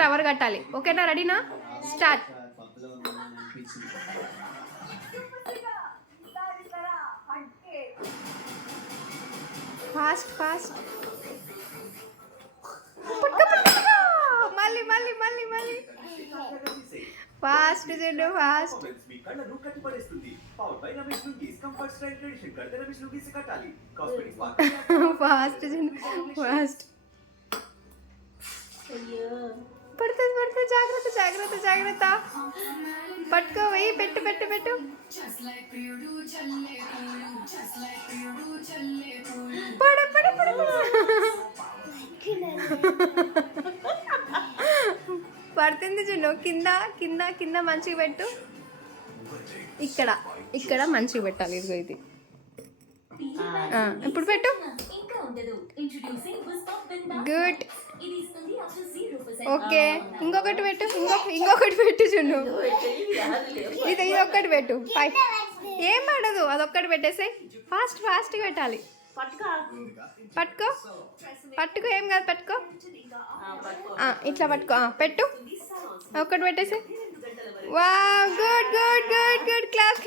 Tower కట్టాలి. ఓకేనా? రెడీనా? స్టార్ట్. Fast fast. మళ్ళీ మళ్ళీ మళ్ళీ మళ్ళీ ఫాస్ట్ చెడు ఫాస్ట్ ఫాస్ట్ చెడు ఫాస్ట్. పడుతుంది పడుతుంది. జాగ్రత్త జాగ్రత్త జాగ్రత్త. పట్టుకో. వెయ్యి. పెట్టు పెట్టు పెట్టు. పడు పడు పడు. పడుతుంది చూడు. కింద కింద కింద మంచిగా పెట్టు. ఇక్కడ ఇక్కడ మంచిగా పెట్టాలి. ఇదిగో ఇది. ఇప్పుడు పెట్టు. గుడ్. ఓకే. ఇంకొకటి పెట్టు. ఇంకొకటి పెట్టు చూడు. ఇది ఒక్కటి పెట్టు. ఏం పడదు. అదొక్కటి పెట్టేసాయి. ఫాస్ట్ ఫాస్ట్గా పెట్టాలి. పట్టుకో పట్టుకో. ఏం కాదు. పట్టుకో. ఇట్లా పట్టుకో. పెట్టు. ఒక్కటి పెట్టేసి. Wow. Good good good good. Class.